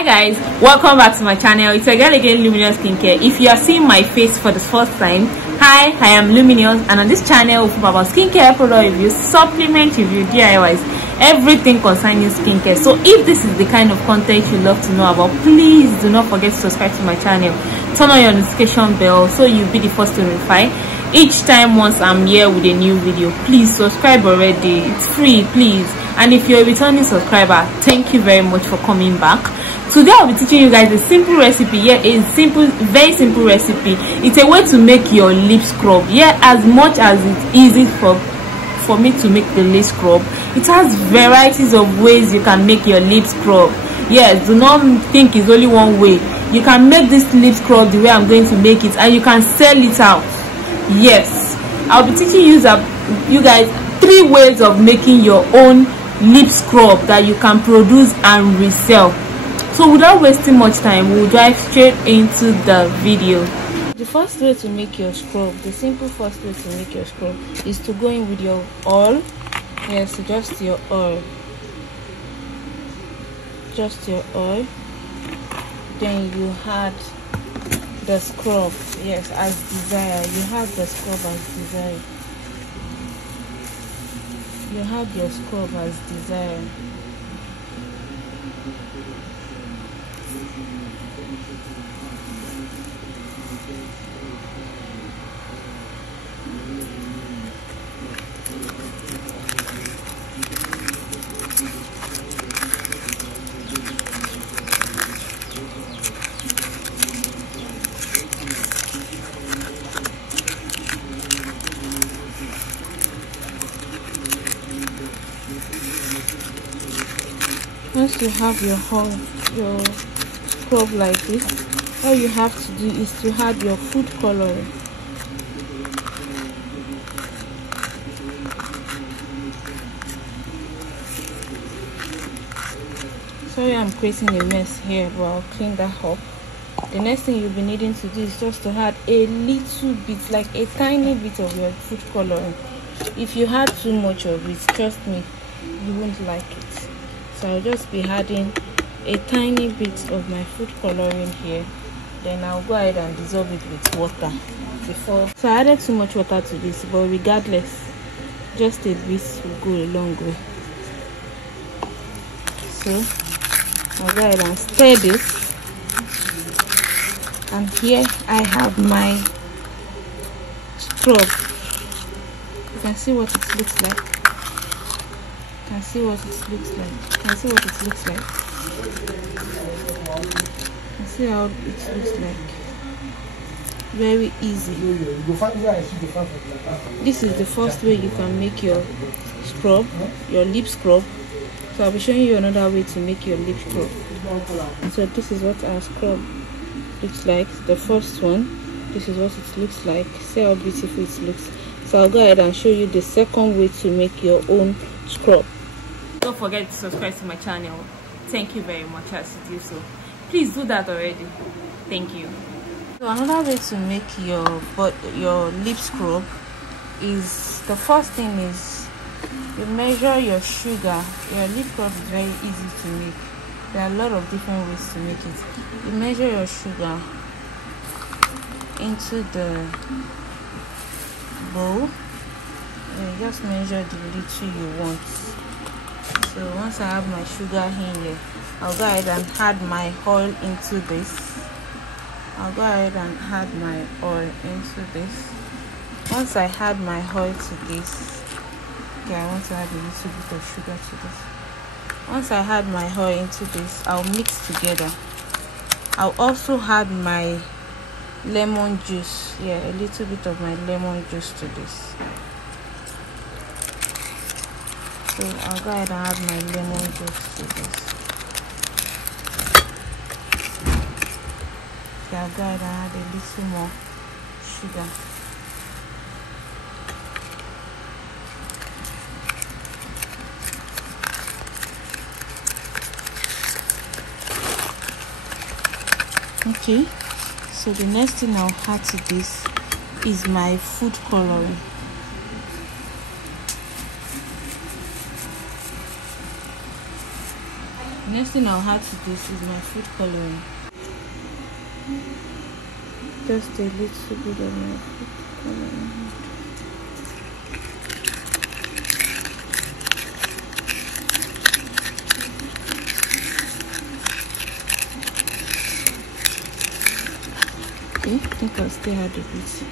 Hi guys, welcome back to my channel. It's again Luminous Skincare. If you are seeing my face for the first time, hi, I am Luminous, and on this channel we talk about skincare, product reviews, supplement review, DIYs, everything concerning skincare. So if this is the kind of content you love to know about, please do not forget to subscribe to my channel, turn on your notification bell so you'll be the first to notify each time once I'm here with a new video. Please subscribe already, it's free, please. And if you're a returning subscriber, thank you very much for coming back. Today I'll be teaching you guys a simple recipe. Yeah, a simple, very simple recipe. It's a way to make your lip scrub. Yeah, as much as it's easy for me to make the lip scrub, it has varieties of ways you can make your lip scrub. Yes, do not think it's only one way. You can make this lip scrub the way I'm going to make it, and you can sell it out. Yes, I'll be teaching you guys 3 ways of making your own lip scrub that you can produce and resell. So without wasting much time, we'll dive straight into the video. The first way to make your scrub, the simple first way to make your scrub, is to go in with your oil. Yes, just your oil. Just your oil. Then you add the scrub. Yes, as desired. You have the scrub as desired. You have your scrub as desired. Once you have your scrub like this, all you have to do is to add your food coloring. Sorry, I'm creating a mess here, but I'll clean that up. The next thing you'll be needing to do is just to add a little bit, like a tiny bit of your food coloring. If you add too much of it, trust me, you won't like it. So I'll just be adding a tiny bit of my food coloring here. Then I'll go ahead and dissolve it with water before. So I added too much water to this, but regardless, just a bit will go a long way. So I'll go ahead and stir this. And here I have my scrub. You can see what it looks like. Can see what it looks like. Can see what it looks like. Can see how it looks like. Very easy. This is the first way you can make your scrub, your lip scrub. So I'll be showing you another way to make your lip scrub. So this is what our scrub looks like. The first one, this is what it looks like. See how beautiful it looks. So I'll go ahead and show you the second way to make your own scrub. Don't forget to subscribe to my channel. Thank you very much as you do so. Please do that already. Thank you. So another way to make your lip scrub is, the first thing is you measure your sugar. Your lip scrub is very easy to make. There are a lot of different ways to make it. You measure your sugar into the bowl. And you just measure the little you want. So once I have my sugar in here, I'll go ahead and add my oil into this. Once I add my oil to this, okay, I want to add a little bit of sugar to this. Once I add my oil into this, I'll mix together. I'll also add my lemon juice. Yeah, a little bit of my lemon juice to this. So I'll go ahead and add my lemon juice to this. Okay, I'll go ahead and add a little more sugar. Okay, so the next thing I'll add to this is my food coloring. Next thing I'll add to this is my food coloring. Just a little bit of my food coloring. Okay, I think I'll still add a bit.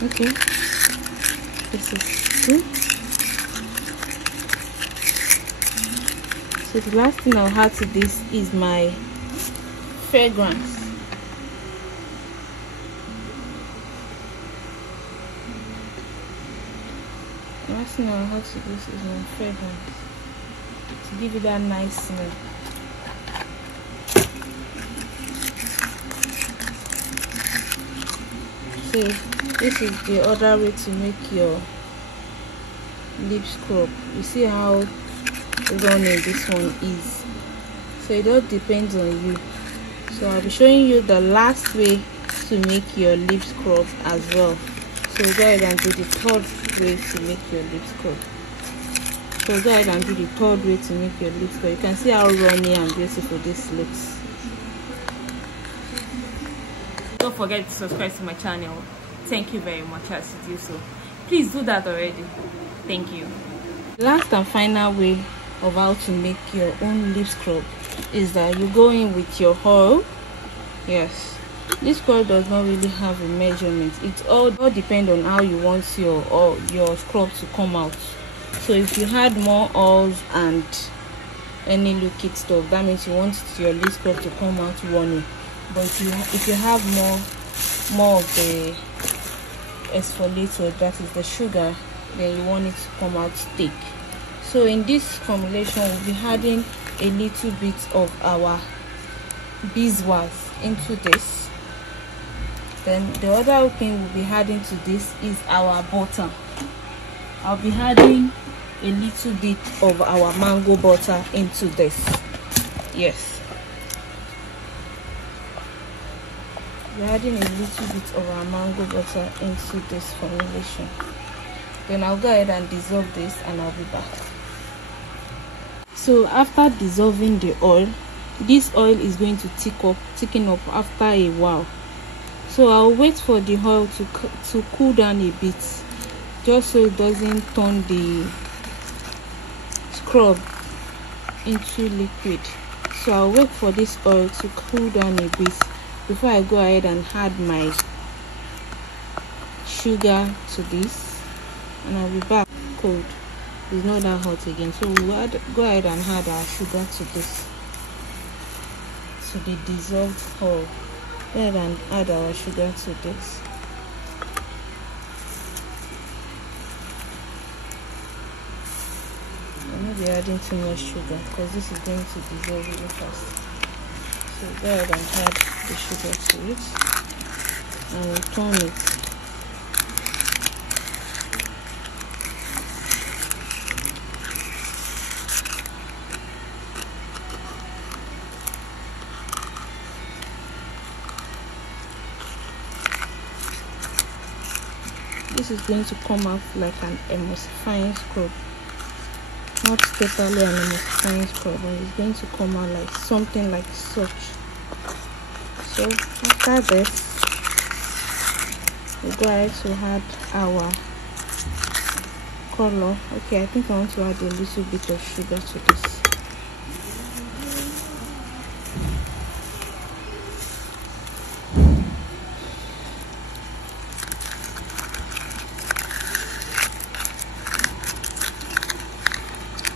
Okay, this is good. So the last thing I'll add to this is my fragrance. The last thing I'll add to this is my fragrance to give it that nice smell. See, this is the other way to make your lip scrub. You see how running this one is, so it all depends on you. So I'll be showing you the last way to make your lip scrub as well. So go ahead and do the third way to make your lip scrub. So go ahead and do the third way to make your lip scrub. You can see how runny and beautiful this looks. Don't forget to subscribe to my channel. Thank you very much as you do so. Please do that already. Thank you. Last and final way of how to make your own lip scrub is that you go in with your oil. Yes, this scrub does not really have a measurement. It all depends on how you want your scrub to come out. So if you had more oils and any liquid stuff, that means you want your lip scrub to come out runny. But if you have more of the exfoliator, that is the sugar, then you want it to come out thick. So in this formulation, we'll be adding a little bit of our beeswax into this. Then the other thing we'll be adding to this is our butter. I'll be adding a little bit of our mango butter into this. Yes, we're adding a little bit of our mango butter into this formulation. Then I'll go ahead and dissolve this and I'll be back. So after dissolving the oil, this oil is going to thicken up after a while. So I'll wait for the oil to cool down a bit, just so it doesn't turn the scrub into liquid. So I'll wait for this oil to cool down a bit before I go ahead and add my sugar to this, and I'll be back. Cold, it's not that hot again, so we'll go ahead and add our sugar to this, to the dissolved oil. Go ahead and add our sugar to this. I'm not be adding too much sugar because this is going to dissolve really fast. So go ahead and add the sugar to it and we'll turn it. This is going to come out like an emulsifying scrub, not totally an emulsifying scrub, but it's going to come out like something like such. So after this, we'll go ahead to add our color. Okay, I think I want to add a little bit of sugar to this.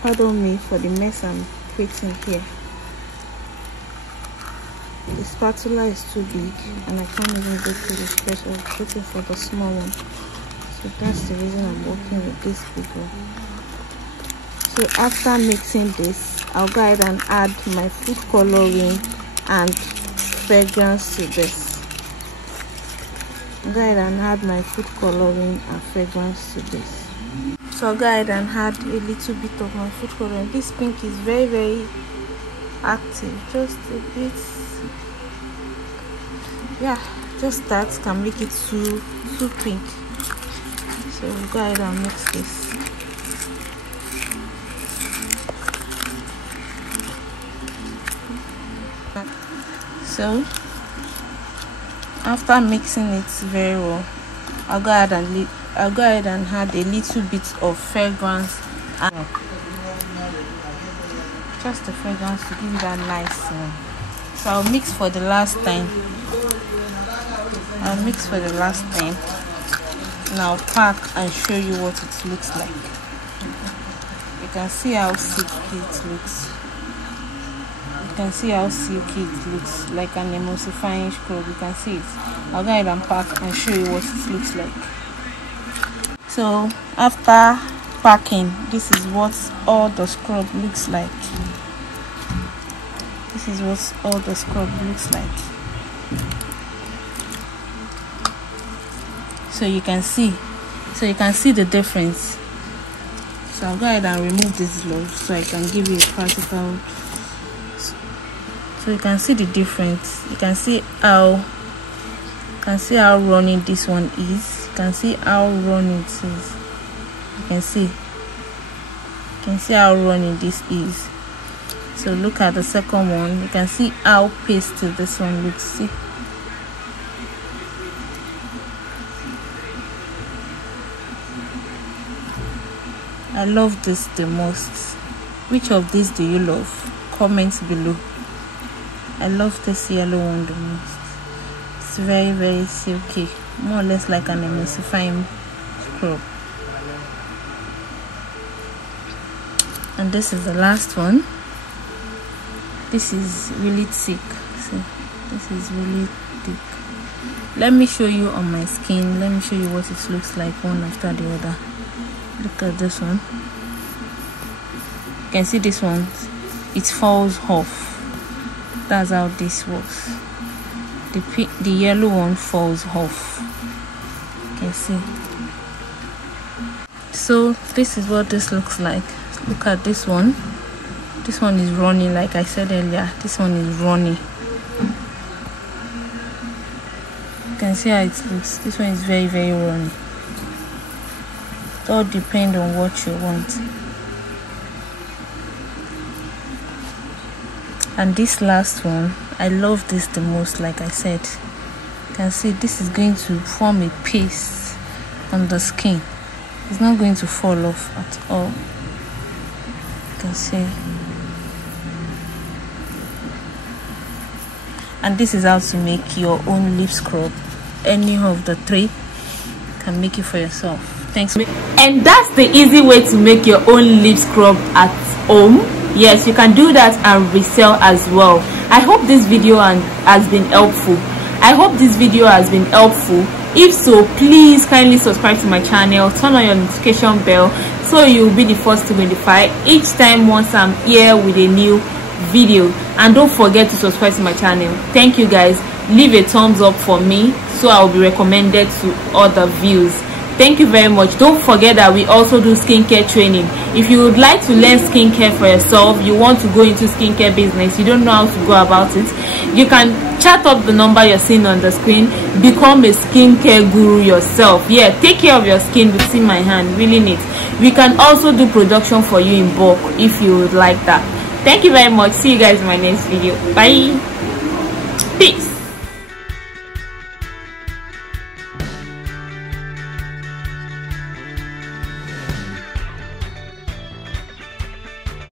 Pardon me for the mess I'm creating here. The spatula is too big and I can't even go through the stress of looking for the small one. So that's the reason I'm working with this big one. So after mixing this, I'll go ahead and add my food coloring and fragrance to this. I'll go ahead and add my food coloring and fragrance to this. So I'll go ahead and add a little bit of my food coloring. This pink is very, very active, just a bit. Yeah, just that can make it too pink. So we'll go ahead and mix this. So after mixing it very well, I'll go ahead and add a little bit of fragrance, and just the fragrance to give it that nice smell. So I'll mix for the last time. And I'll pack and show you what it looks like. You can see how silky it looks. Like an emulsifying scrub. You can see it. I'll go ahead and pack and show you what it looks like. So after packing, this is what all the scrub looks like. So you can see the difference. So I'll go ahead and remove this glove so I can give you a practical. So you can see the difference. You can see how runny this one is. You can see how runny it is. You can see how runny this is. So look at the second one. You can see how pasty this one looks. See? I love this the most. Which of these do you love? Comment below. I love this yellow one the most. It's very, very silky, more or less like an emulsifying scrub. And this is the last one. This is really thick. See, this is really thick. Let me show you on my skin. Let me show you what it looks like one after the other. Look at this one. You can see this one, it falls off. That's how this works. The yellow one falls off. You can see. So this is what this looks like. Look at this one. This one is runny, like I said earlier. This one is runny. You can see how it looks. This one is very, very runny. It all depends on what you want. And this last one, I love this the most. Like I said, you can see this is going to form a paste on the skin. It's not going to fall off at all. You can see. And this is how to make your own lip scrub. Any of the three can make it for yourself. Thanks. And that's the easy way to make your own lip scrub at home. Yes, you can do that and resell as well. I hope this video has been helpful. If so, please kindly subscribe to my channel, turn on your notification bell so you'll be the first to be notified each time once I'm here with a new video. And don't forget to subscribe to my channel. Thank you guys. Leave a thumbs up for me so I'll be recommended to other views. Thank you very much. Don't forget that we also do skincare training. If you would like to learn skincare for yourself, you want to go into skincare business, you don't know how to go about it, you can chat up the number you're seeing on the screen. Become a skincare guru yourself. Yeah, take care of your skin. You see my hand, really neat. We can also do production for you in bulk if you would like that. Thank you very much. See you guys in my next video. Bye. Peace.